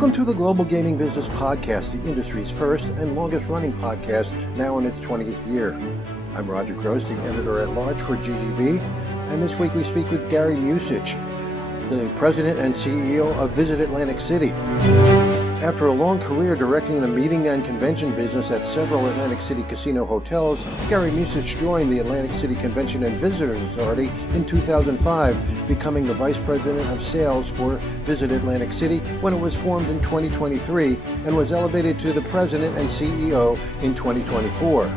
Welcome to the Global Gaming Business Podcast, the industry's first and longest-running podcast, now in its 20th year. I'm Roger Gros, the editor-at-large for GGB, and this week we speak with Gary Musich, the president and CEO of Visit Atlantic City. After a long career directing the meeting and convention business at several Atlantic City casino hotels, Gary Musich joined the Atlantic City Convention and Visitors Authority in 2005, becoming the vice president of sales for Visit Atlantic City when it was formed in 2023 and was elevated to the president and CEO in 2024.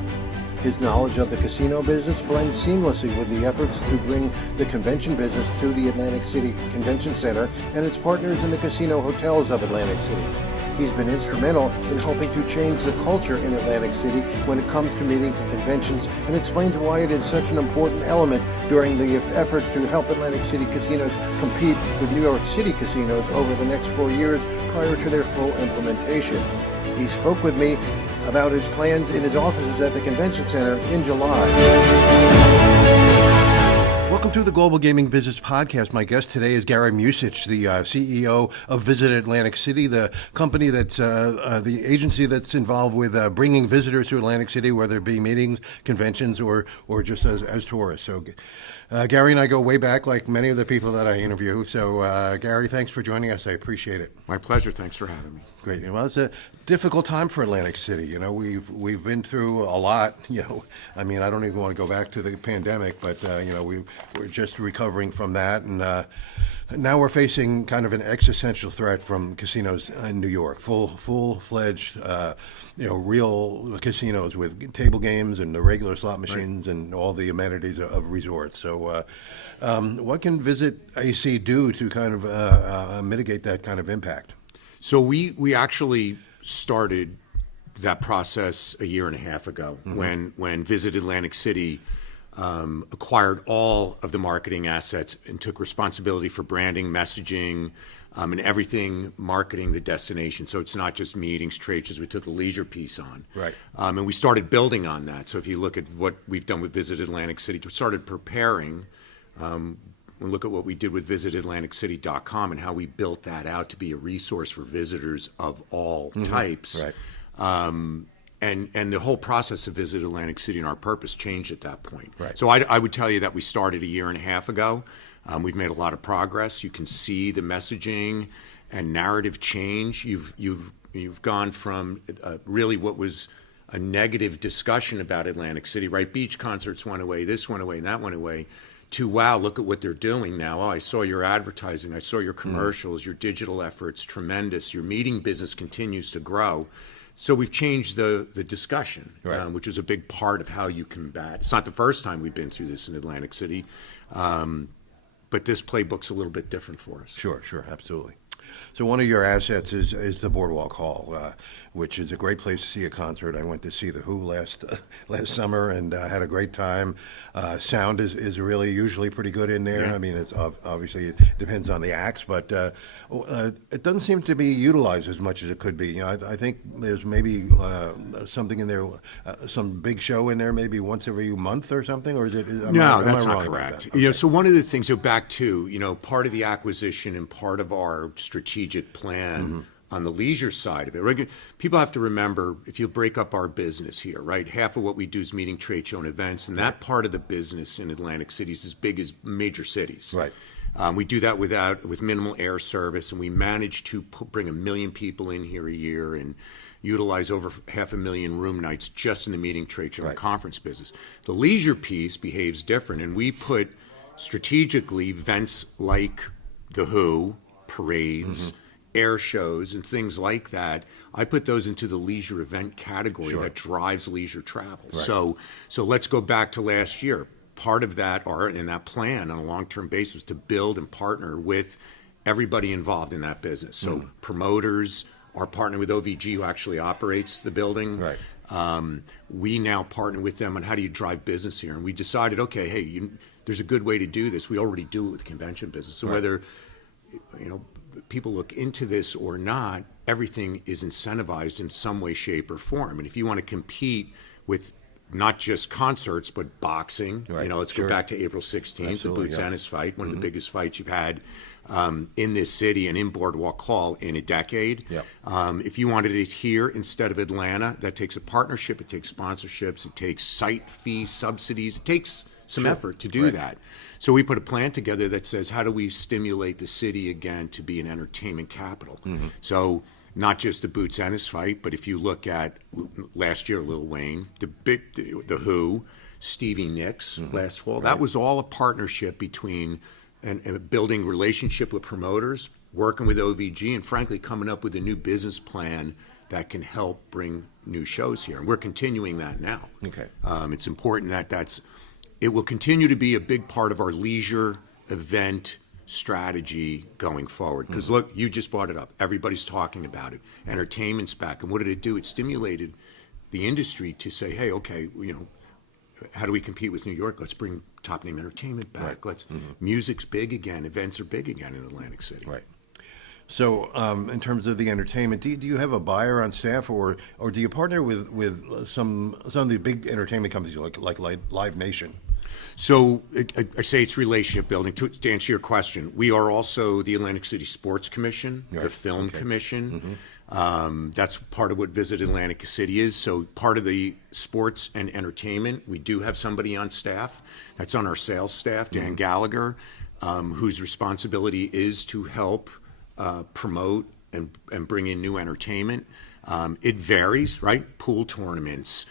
His knowledge of the casino business blends seamlessly with the efforts to bring the convention business to the Atlantic City Convention Center and its partners in the casino hotels of Atlantic City. He's been instrumental in helping to change the culture in Atlantic City when it comes to meetings and conventions, and explains why it is such an important element during the efforts to help Atlantic City casinos compete with New York City casinos over the next 4 years prior to their full implementation. He spoke with me about his plans in his offices at the Convention Center in July. Welcome to the Global Gaming Business Podcast. My guest today is Gary Musich, the CEO of Visit Atlantic City, the company that's the agency that's involved with bringing visitors to Atlantic City, whether it be meetings, conventions, or just as tourists. So Gary and I go way back, like many of the people that I interview. So Gary, thanks for joining us. I appreciate it. My pleasure. Thanks for having me. Great. Well, it's a difficult time for Atlantic City. You know, we've been through a lot. You know, I mean, I don't even want to go back to the pandemic, but you know, we're just recovering from that, and now we're facing kind of an existential threat from casinos in New York, full-fledged, you know, real casinos with table games and the regular slot machines and all the amenities of resorts. So, what can Visit AC do to kind of mitigate that kind of impact? So we actually started that process a year and a half ago when Visit Atlantic City acquired all of the marketing assets and took responsibility for branding, messaging, and everything marketing the destination. So it's not just meetings, trade shows. We took the leisure piece on. Right. And we started building on that. So if you look at what we've done with Visit Atlantic City, we started preparing. And look at what we did with visitaatlanticcity.com and how we built that out to be a resource for visitors of all types. Right. And the whole process of Visit Atlantic City and our purpose changed at that point. Right. So I would tell you that we started a year and a half ago. We've made a lot of progress. You can see the messaging and narrative change. You've gone from really what was a negative discussion about Atlantic City, right? Beach concerts went away, this went away, and that went away, to wow, look at what they're doing now. Oh, I saw your advertising, I saw your commercials, your digital efforts, tremendous. Your meeting business continues to grow. So we've changed the discussion, right, which is a big part of how you combat. It's not the first time we've been through this in Atlantic City, but this playbook's a little bit different for us. Sure, absolutely. So one of your assets is the Boardwalk Hall, which is a great place to see a concert. I went to see The Who last summer and had a great time. Sound is really usually pretty good in there. Yeah. I mean, it's obviously it depends on the acts, but it doesn't seem to be utilized as much as it could be. You know, I think there's maybe something in there, some big show in there, maybe once every month or something, or is it? No, that's not correct. Okay. You know, so one of the things, so back to, you know, part of the acquisition and part of our strategic plan on the leisure side of it. People have to remember, if you break up our business here, right, half of what we do is meeting, trade show, and events, and that part of the business in Atlantic City is as big as major cities. Right. We do that with minimal air service, and we manage to bring 1 million people in here a year and utilize over 500,000 room nights just in the meeting, trade show, and conference business. The leisure piece behaves different, and we put strategically events like The Who, parades, air shows, and things like that. I put those into the leisure event category that drives leisure travel. Right. So let's go back to last year. Part of that, or in that plan on a long-term basis, to build and partner with everybody involved in that business. So promoters, our partner with OVG, who actually operates the building. Right. We now partner with them on how do you drive business here. And we decided, okay, hey, there's a good way to do this. We already do it with the convention business. So whether, you know, people look into this or not, everything is incentivized in some way, shape, or form. And if you want to compete with not just concerts, but boxing. Right. Let's Sure. go back to April 16th, Absolutely, the Boots yeah. Ennis fight, one of the biggest fights you've had in this city and in Boardwalk Hall in a decade. Yep. If you wanted it here instead of Atlanta, that takes a partnership, it takes sponsorships, it takes site fee subsidies, it takes some effort to do that. So we put a plan together that says, how do we stimulate the city again to be an entertainment capital? So not just the Boots Ennis fight, but if you look at last year, Lil Wayne, the Who, Stevie Nicks last fall, that was all a partnership between and building relationship with promoters, working with OVG, and frankly coming up with a new business plan that can help bring new shows here. And we're continuing that now. Okay. It's important it will continue to be a big part of our leisure event strategy going forward. Because look, you just brought it up. Everybody's talking about it. Entertainment's back. And what did it do? It stimulated the industry to say, hey, okay, how do we compete with New York? Let's bring top name entertainment back. Right. Music's big again. Events are big again in Atlantic City. Right. So, in terms of the entertainment, do you have a buyer on staff, or do you partner with some of the big entertainment companies like Live Nation? So I say it's relationship building. To answer your question, we are also the Atlantic City Sports Commission, the Film Commission. That's part of what Visit Atlantic City is. So part of the sports and entertainment, we do have somebody on staff. That's on our sales staff, Dan Gallagher, whose responsibility is to help promote and bring in new entertainment. It varies, right? Pool tournaments,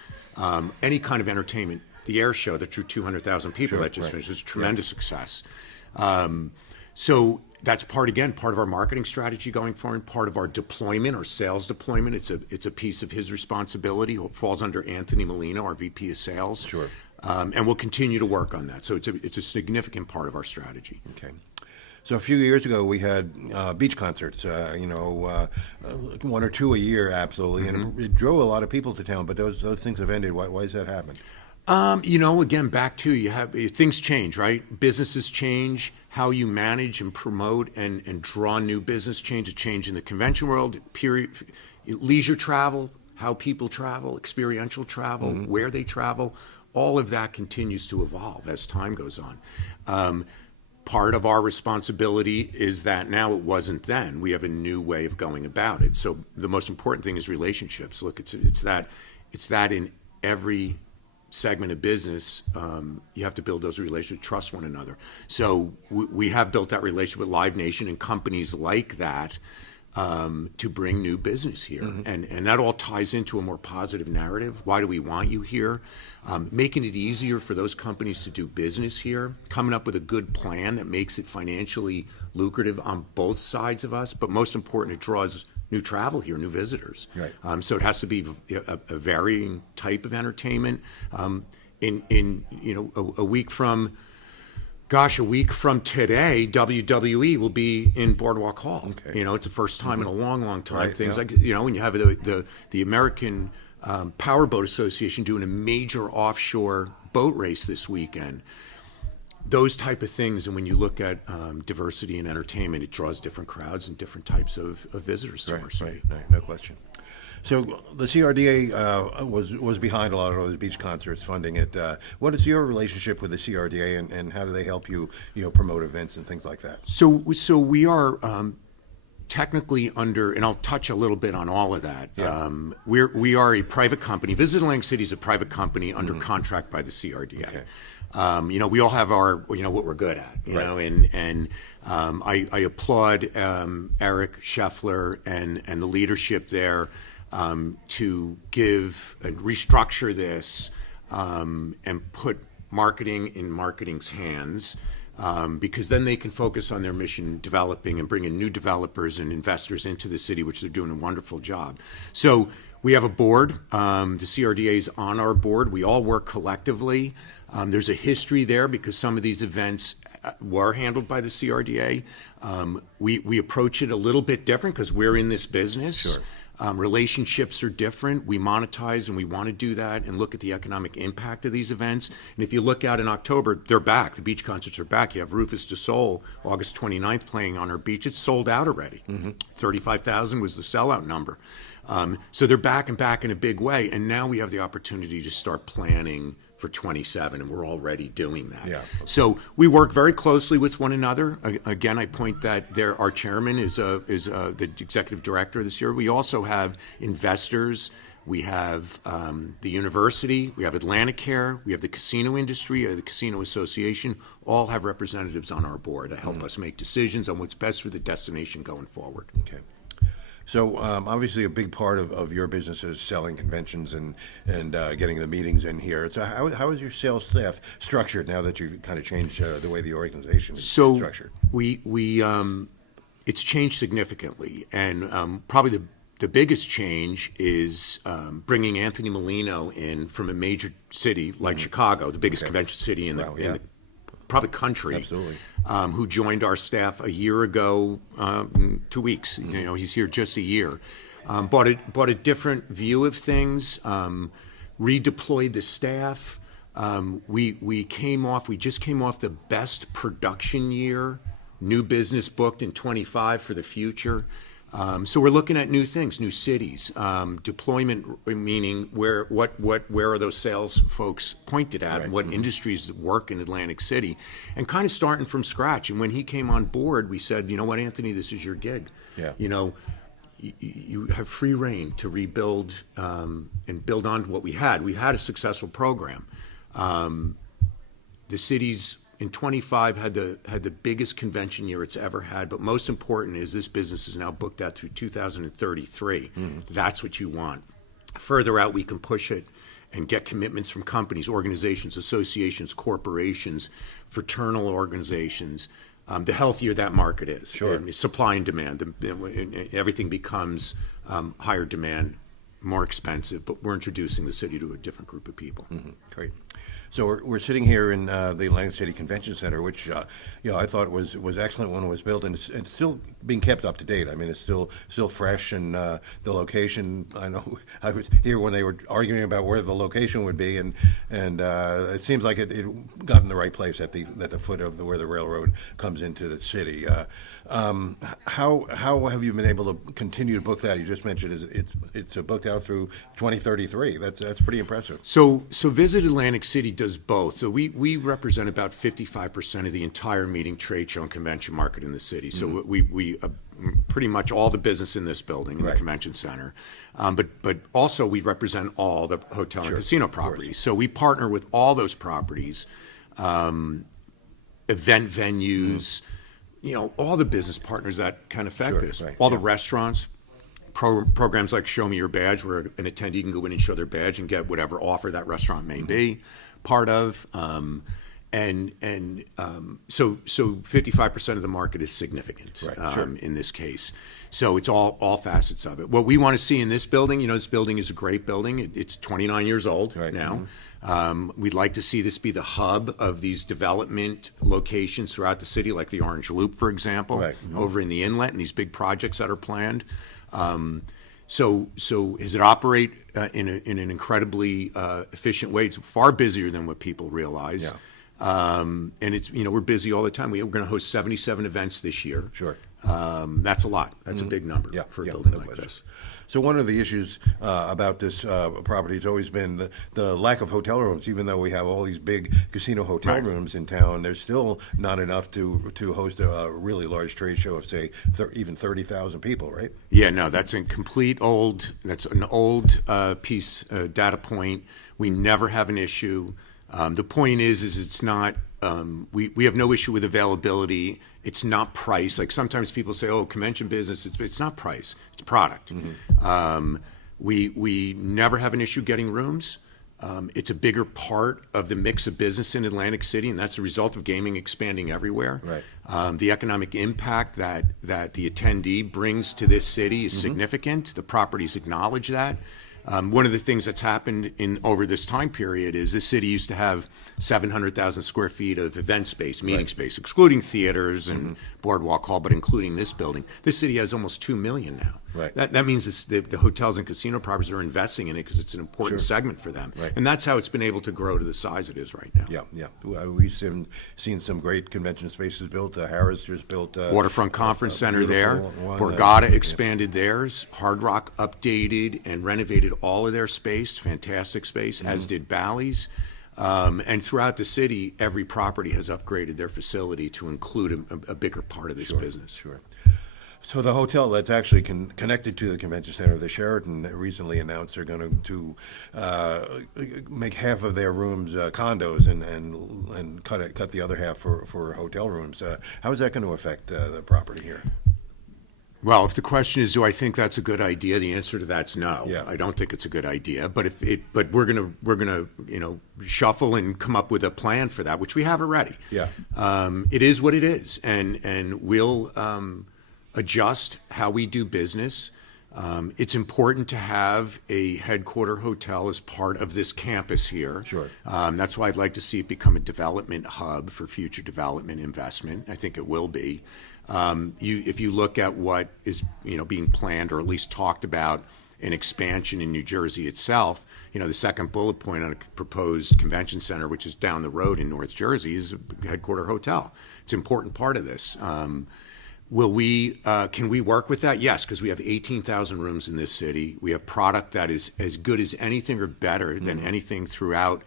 any kind of entertainment. The air show that drew 200,000 people that just finished was a tremendous success. So that's part of our marketing strategy going forward, part of our deployment, our sales deployment. It's a piece of his responsibility. It falls under Anthony Molina, our VP of Sales. Sure. And we'll continue to work on that. So it's a significant part of our strategy. Okay. So a few years ago, we had beach concerts, one or two a year, absolutely, and it drove a lot of people to town. But those things have ended. Why does that happen? Again, back to things change, right? Businesses change, how you manage and promote and draw new business change, a change in the convention world, leisure travel, how people travel, experiential travel, where they travel, all of that continues to evolve as time goes on. Part of our responsibility is that now, it wasn't then. We have a new way of going about it. So the most important thing is relationships. Look, it's that in every segment of business, you have to build those relationships, trust one another. So we have built that relationship with Live Nation and companies like that to bring new business here. And that all ties into a more positive narrative. Why do we want you here? Making it easier for those companies to do business here, coming up with a good plan that makes it financially lucrative on both sides of us, but most important, it draws new travel here, new visitors. Right. So it has to be a varying type of entertainment. A week from today, WWE will be in Boardwalk Hall. Okay. It's the first time in a long, long time. Right, Things yeah. like, when you have the American Powerboat Association doing a major offshore boat race this weekend. Those type of things, and when you look at diversity in entertainment, it draws different crowds and different types of visitors to our city. Right, no question. So the CRDA was behind a lot of those beach concerts, funding it. What is your relationship with the CRDA, and how do they help you, promote events and things like that? So we are technically under, and I'll touch a little bit on all of that. Yeah. We are a private company. Visit Atlantic City is a private company under contract by the CRDA. Okay. We all have our, what we're good at, and I applaud Eric Scheffler and the leadership there to give and restructure this and put marketing in marketing's hands, because then they can focus on their mission, developing and bringing new developers and investors into the city, which they're doing a wonderful job. So we have a board. The CRDA is on our board. We all work collectively. There's a history there because some of these events were handled by the CRDA. We approach it a little bit different because we're in this business. Sure. Relationships are different. We monetize, and we want to do that and look at the economic impact of these events. And if you look out in October, they're back. The beach concerts are back. You have Rufus Du Sol, August 29th, playing on our beach. It's sold out already. 35,000 was the sellout number. So they're back and back in a big way. And now we have the opportunity to start planning for 27, and we're already doing that. Yeah. So we work very closely with one another. Again, I point that our chairman is the executive director this year. We also have investors. We have the university. We have Atlanticare. We have the casino industry, the casino association. All have representatives on our board to help us make decisions on what's best for the destination going forward. Okay. So obviously a big part of your business is selling conventions and getting the meetings in here. So how is your sales staff structured now that you've kind of changed the way the organization is structured? It's changed significantly, and probably the biggest change is bringing Anthony Molino in from a major city like Chicago, the biggest convention city in the probably country. Absolutely. Who joined our staff a year ago, 2 weeks. You know, he's here just a year. Brought a different view of things. Redeployed the staff. We just came off the best production year, new business booked in 25 for the future. So we're looking at new things, new cities, deployment, meaning where are those sales folks pointed at, and what industries work in Atlantic City, and kind of starting from scratch. And when he came on board, we said, you know what, Anthony, this is your gig. Yeah. You know, you have free reign to rebuild and build on what we had. We had a successful program. The city's in 25 had the biggest convention year it's ever had, but most important is this business is now booked out through 2033. That's what you want. Further out, we can push it and get commitments from companies, organizations, associations, corporations, fraternal organizations. The healthier that market is, supply and demand, everything becomes higher demand, more expensive, but we're introducing the city to a different group of people. Great. So we're sitting here in the Atlantic City Convention Center, which I thought was excellent when it was built, and it's still being kept up to date. I mean, it's still fresh, and the location. I know I was here when they were arguing about where the location would be, and it seems like it got in the right place at the foot of where the railroad comes into the city. How have you been able to continue to book that? You just mentioned it's booked out through 2033. That's pretty impressive. So Visit Atlantic City does both. So we represent about 55% of the entire meeting, trade show, and convention market in the city. So we pretty much all the business in this building, in the convention center. But also we represent all the hotel and casino properties. So we partner with all those properties, event venues, you know, all the business partners that can affect this. All the restaurants, programs like Show Me Your Badge, where an attendee can go in and show their badge and get whatever offer that restaurant may be part of. So 55% of the market is significant in this case. So it's all facets of it. What we want to see in this building, you know, this building is a great building. It's 29 years old now. We'd like to see this be the hub of these development locations throughout the city, like the Orange Loop, for example, over in the inlet, and these big projects that are planned. So does it operate in an incredibly efficient way? It's far busier than what people realize. And it's, you know, we're busy all the time. We're going to host 77 events this year. That's a lot. That's a big number for a building like this. So one of the issues about this property has always been the lack of hotel rooms. Even though we have all these big casino hotel rooms in town, there's still not enough to host a really large trade show of, say, even 30,000 people, right? Yeah, no, that's an old piece, data point. We never have an issue. The point is it's not, we have no issue with availability. It's not price. Like sometimes people say, oh, convention business, it's not price, it's product. We never have an issue getting rooms. It's a bigger part of the mix of business in Atlantic City, and that's the result of gaming expanding everywhere. The economic impact that the attendee brings to this city is significant. The properties acknowledge that. One of the things that's happened over this time period is this city used to have 700,000 square feet of event space, meeting space, excluding theaters and Boardwalk Hall, but including this building. This city has almost 2 million now. Right. That means the hotels and casino properties are investing in it because it's an important segment for them. Right. And that's how it's been able to grow to the size it is right now. Yeah. We've seen some great convention spaces built. Harris just built Waterfront Conference Center there. one, Borgata expanded theirs. Hard Rock updated and renovated all of their space. Fantastic space, as did Bally's. And throughout the city, every property has upgraded their facility to include a bigger part of this business. Sure. So the hotel that's actually connected to the convention center, the Sheraton, recently announced they're going to make half of their rooms condos and cut the other half for hotel rooms. How is that going to affect the property here? Well, if the question is, do I think that's a good idea? The answer to that's no. Yeah. I don't think it's a good idea. But we're gonna shuffle and come up with a plan for that, which we have already. Yeah. It is what it is, and we'll adjust how we do business. It's important to have a headquarter hotel as part of this campus here. Sure. That's why I'd like to see it become a development hub for future development investment. I think it will be. If you look at what is being planned or at least talked about in expansion in New Jersey itself, the second bullet point on a proposed convention center, which is down the road in North Jersey, is a headquarter hotel. It's an important part of this. Can we work with that? Yes, because we have 18,000 rooms in this city. We have product that is as good as anything or better than anything throughout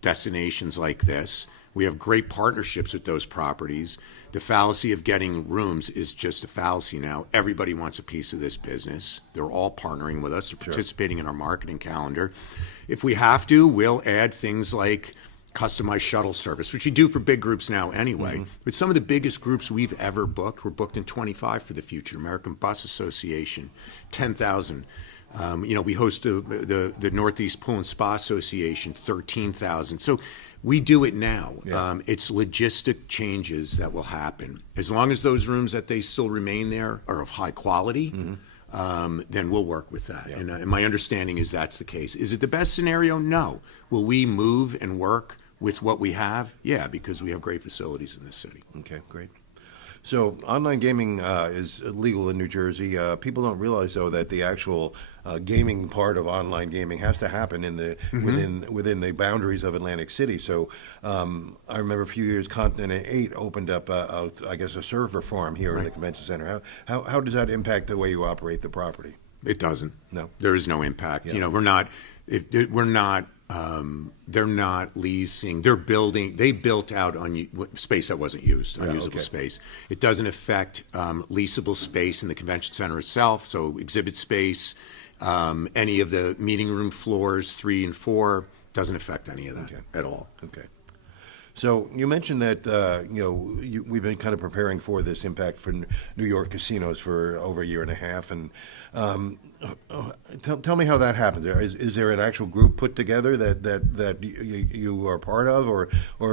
destinations like this. We have great partnerships with those properties. The fallacy of getting rooms is just a fallacy now. Everybody wants a piece of this business. They're all partnering with us, participating in our marketing calendar. If we have to, we'll add things like customized shuttle service, which we do for big groups now anyway. But some of the biggest groups we've ever booked were booked in 25 for the future. American Bus Association, 10,000. We host the Northeast Pool and Spa Association, 13,000. So we do it now. Yeah. It's logistic changes that will happen. As long as those rooms that they still remain there are of high quality, then we'll work with that. Yeah. And my understanding is that's the case. Is it the best scenario? No. Will we move and work with what we have? Yeah, because we have great facilities in this city. Okay, great. So online gaming is legal in New Jersey. People don't realize, though, that the actual gaming part of online gaming has to happen in the within the boundaries of Atlantic City. So I remember a few years, Continent 8 opened up, a server farm here in the convention center. How does that impact the way you operate the property? It doesn't. No. There is no impact. Yeah. They're not leasing. They're building. They built out space that wasn't used, unusable space. It doesn't affect leasable space in the convention center itself. So exhibit space, any of the meeting room floors 3 and 4 doesn't affect any of that at all. Okay. So you mentioned that we've been kind of preparing for this impact for New York casinos for over a year and a half, and tell me how that happens. Is there an actual group put together that you are part of, or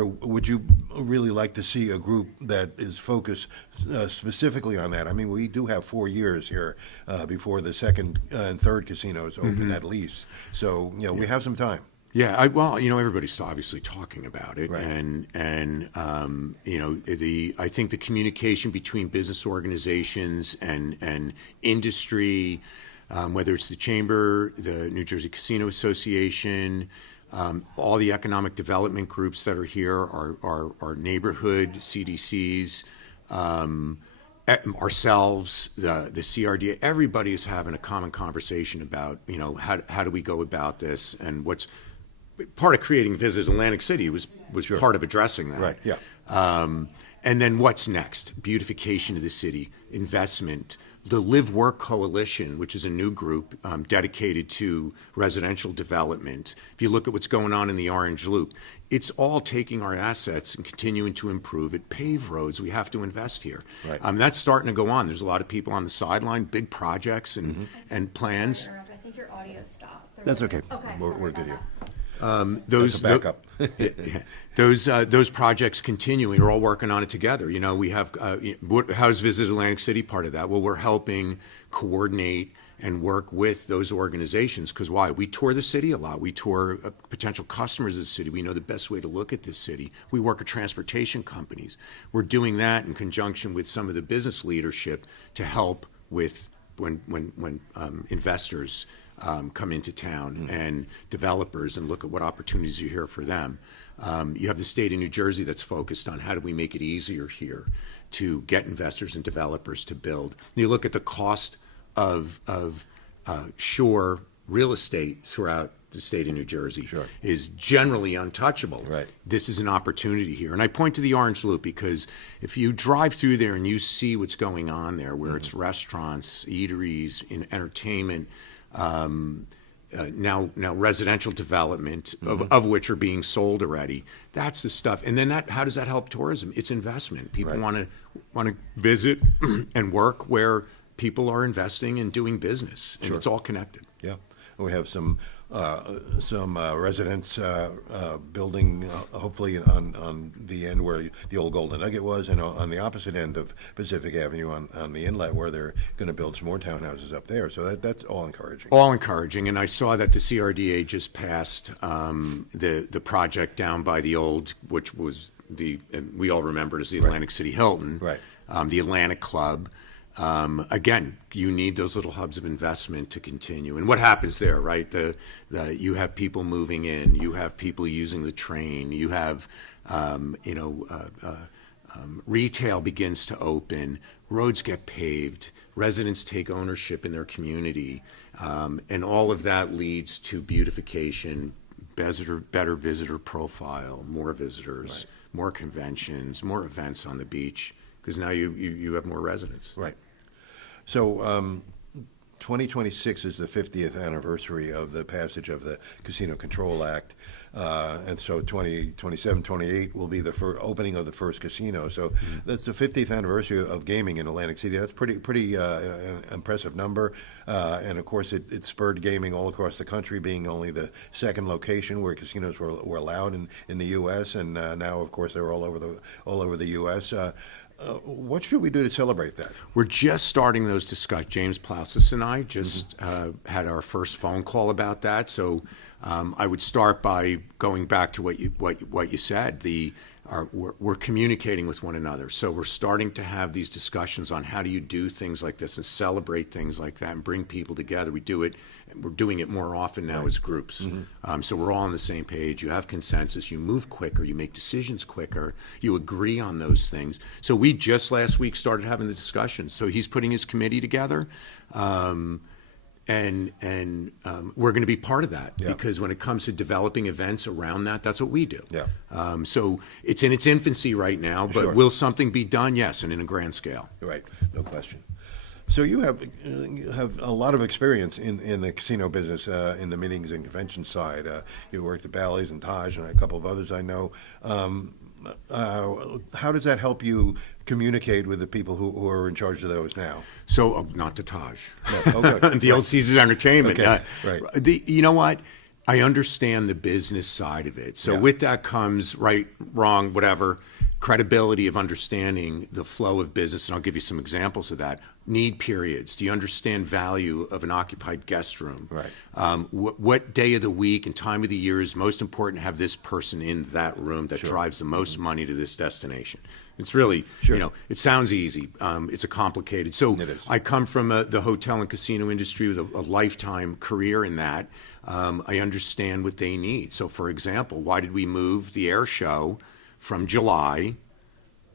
would you really like to see a group that is focused specifically on that? I mean, we do have 4 years here before the second and third casinos open at least, so we have some time. Yeah, everybody's obviously talking about it, right. and I think the communication between business organizations and industry, whether it's the Chamber, the New Jersey Casino Association, all the economic development groups that are here, our neighborhood CDCs, ourselves, the CRDA, everybody is having a common conversation about how do we go about this, and what's part of creating Visit Atlantic City was part of addressing that. Right, yeah. And then what's next? Beautification of the city, investment, the Live Work Coalition, which is a new group dedicated to residential development. If you look at what's going on in the Orange Loop, it's all taking our assets and continuing to improve it. Pave roads, we have to invest here. Right. That's starting to go on. There's a lot of people on the sideline, big projects and plans. I think your audio stopped. That's okay. Okay. We're good here. Those That's a backup. those projects continue, and we're all working on it together. You know, we have how's Visit Atlantic City part of that? Well, we're helping coordinate and work with those organizations, because why? We tour the city a lot. We tour potential customers of the city. We know the best way to look at this city. We work with transportation companies. We're doing that in conjunction with some of the business leadership to help with when investors come into town and developers, and look at what opportunities are here for them. You have the state of New Jersey that's focused on how do we make it easier here to get investors and developers to build. And you look at the cost of shore real estate throughout the state of New Jersey is generally untouchable. Right. This is an opportunity here. And I point to the Orange Loop because if you drive through there and you see what's going on there, where it's restaurants, eateries, in entertainment, now residential development, of which are being sold already. That's the stuff. And then how does that help tourism? It's investment. People want to visit and work where people are investing and doing business, and it's all connected. Yeah, we have some residents building, hopefully on the end where the old Golden Nugget was, and on the opposite end of Pacific Avenue on the inlet, where they're going to build some more townhouses up there. So that's all encouraging. All encouraging, and I saw that the CRDA just passed the project down by the old, which was and we all remember it as the Atlantic City Hilton, the Atlantic Club. Again, you need those little hubs of investment to continue. And what happens there, right? You have people moving in, you have people using the train, you have, retail begins to open, roads get paved, residents take ownership in their community, and all of that leads to beautification, better visitor profile, more visitors, more conventions, more events on the beach, because now you have more residents. Right. So 2026 is the 50th anniversary of the passage of the Casino Control Act, and so 2027, 28 will be the opening of the first casino. So that's the 50th anniversary of gaming in Atlantic City. That's pretty impressive number, and of course it spurred gaming all across the country, being only the second location where casinos were allowed in the U.S., and now of course they're all over the U.S. What should we do to celebrate that? We're just starting those discussions. James Plousis and I just had our first phone call about that. So I would start by going back to what you said. We're communicating with one another. So we're starting to have these discussions on how do you do things like this and celebrate things like that and bring people together. We do it. We're doing it more often now as groups. So we're all on the same page. You have consensus. You move quicker. You make decisions quicker. You agree on those things. So we just last week started having the discussions. So he's putting his committee together. And we're going to be part of that because when it comes to developing events around that, that's what we do. So it's in its infancy right now, but will something be done? Yes, and in a grand scale. Right, no question. So you have a lot of experience in the casino business, in the meetings and convention side. You worked at Bally's and Taj and a couple of others I know. How does that help you communicate with the people who are in charge of those now? So, not the Taj. No. Okay. The old Caesars Entertainment. Okay. Right. You know what? I understand the business side of it. So with that comes right, wrong, whatever, credibility of understanding the flow of business. And I'll give you some examples of that. Need periods. Do you understand value of an occupied guest room? Right. What day of the week and time of the year is most important to have this person in that room that drives the most money to this destination? It's really, it sounds easy. It's a complicated. So I come from the hotel and casino industry with a lifetime career in that. I understand what they need. So, for example, why did we move the air show from July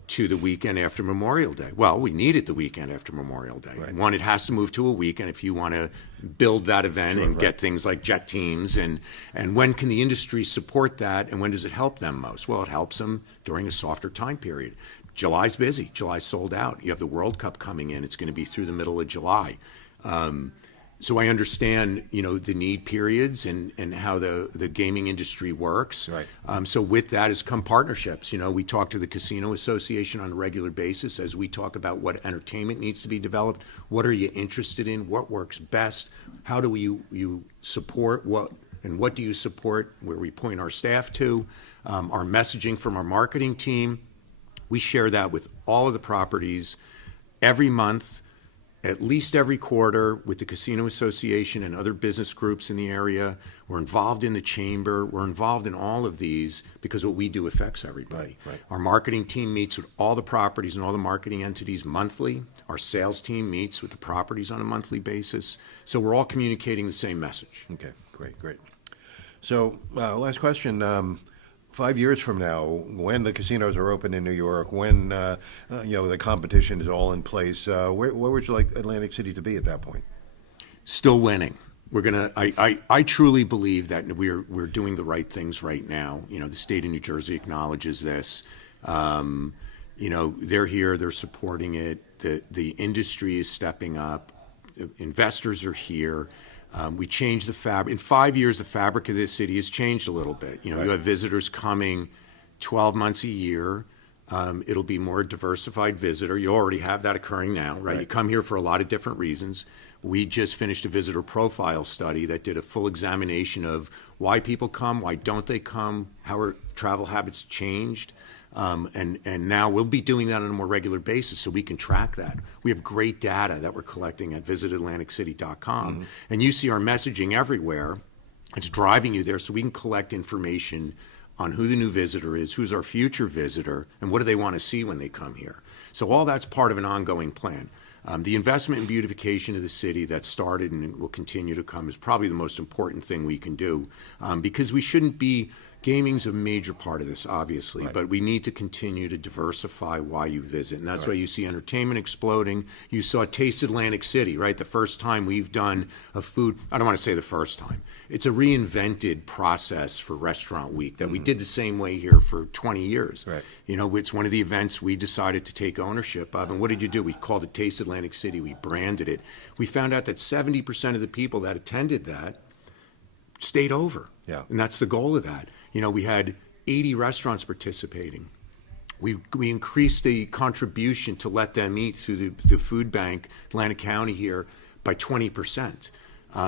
to the weekend after Memorial Day? Well, we needed the weekend after Memorial Day. Right. One, it has to move to a weekend if you want to build that event and get things like jet teams. And when can the industry support that, and when does it help them most? Well, it helps them during a softer time period. July's busy. July's sold out. You have the World Cup coming in. It's going to be through the middle of July. So I understand, the need periods and how the gaming industry works. Right. So with that has come partnerships. We talk to the Casino Association on a regular basis as we talk about what entertainment needs to be developed. What are you interested in? What works best? How do you support what and what do you support, where we point our staff to, our messaging from our marketing team. We share that with all of the properties every month, at least every quarter, with the Casino Association and other business groups in the area. We're involved in the chamber. We're involved in all of these because what we do affects everybody. Right. Our marketing team meets with all the properties and all the marketing entities monthly. Our sales team meets with the properties on a monthly basis. So we're all communicating the same message. Okay, great. So, last question. 5 years from now, when the casinos are open in New York, when the competition is all in place, where would you like Atlantic City to be at that point? Still winning. We're gonna. I truly believe that we're doing the right things right now. The state of New Jersey acknowledges this. They're here. They're supporting it. The industry is stepping up. Investors are here. We changed the fabric. In 5 years, the fabric of this city has changed a little bit. You have visitors coming 12 months a year. It'll be more diversified visitor. You already have that occurring now, right? You come here for a lot of different reasons. We just finished a visitor profile study that did a full examination of why people come, why don't they come, how our travel habits changed. And now we'll be doing that on a more regular basis so we can track that. We have great data that we're collecting at visitAtlanticCity.com. And you see our messaging everywhere. It's driving you there so we can collect information on who the new visitor is, who's our future visitor, and what do they want to see when they come here. So all that's part of an ongoing plan. The investment in beautification of the city that started and will continue to come is probably the most important thing we can do because we shouldn't be. Gaming's a major part of this, obviously, but we need to continue to diversify why you visit. And that's why you see entertainment exploding. You saw Taste Atlantic City, right? The first time we've done a food, I don't want to say the first time. It's a reinvented process for Restaurant Week that we did the same way here for 20 years. Right. It's one of the events we decided to take ownership of. And what did you do? We called it Taste Atlantic City. We branded it. We found out that 70% of the people that attended that stayed over. Yeah. And that's the goal of that. We had 80 restaurants participating. We increased the contribution to let them eat through the food bank, Atlantic County here, by 20%.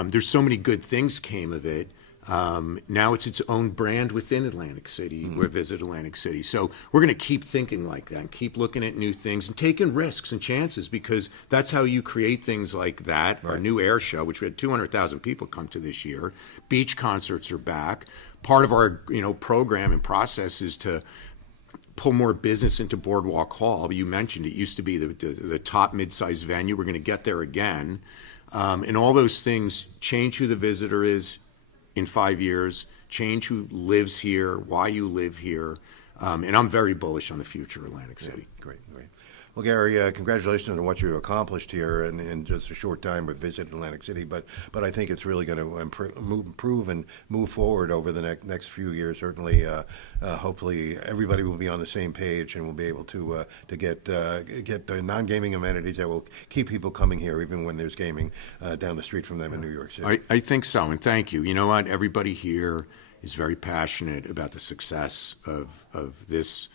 There's so many good things came of it. Now it's its own brand within Atlantic City. We're Visit Atlantic City. So we're going to keep thinking like that and keep looking at new things and taking risks and chances because that's how you create things like that. Our new air show, which we had 200,000 people come to this year. Beach concerts are back. Part of our program and process is to pull more business into Boardwalk Hall. You mentioned it used to be the top mid-sized venue. We're going to get there again. And all those things change who the visitor is in 5 years, change who lives here, why you live here. And I'm very bullish on the future of Atlantic City. Great. Well, Gary, congratulations on what you accomplished here in just a short time with Visit Atlantic City. But I think it's really going to improve and move forward over the next few years. Certainly, hopefully, everybody will be on the same page and will be able to get the non-gaming amenities that will keep people coming here, even when there's gaming down the street from them in New York City. I think so, and thank you. You know what? Everybody here is very passionate about the success of this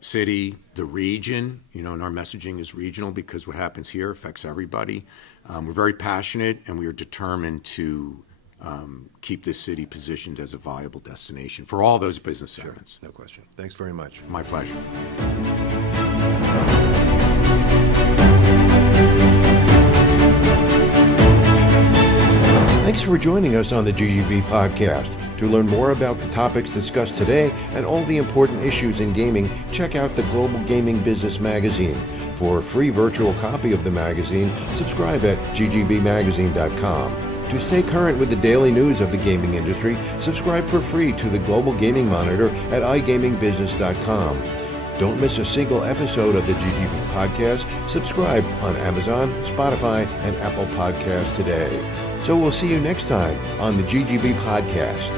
city, the region, and our messaging is regional because what happens here affects everybody. We're very passionate and we are determined to keep this city positioned as a viable destination for all those business segments. No question. Thanks very much. My pleasure. Thanks for joining us on the GGB podcast. To learn more about the topics discussed today and all the important issues in gaming, check out the Global Gaming Business Magazine. For a free virtual copy of the magazine, subscribe at ggbmagazine.com. To stay current with the daily news of the gaming industry, subscribe for free to the Global Gaming Monitor at igamingbusiness.com. Don't miss a single episode of the GGB podcast. Subscribe on Amazon, Spotify, and Apple Podcasts today. So we'll see you next time on the GGB podcast.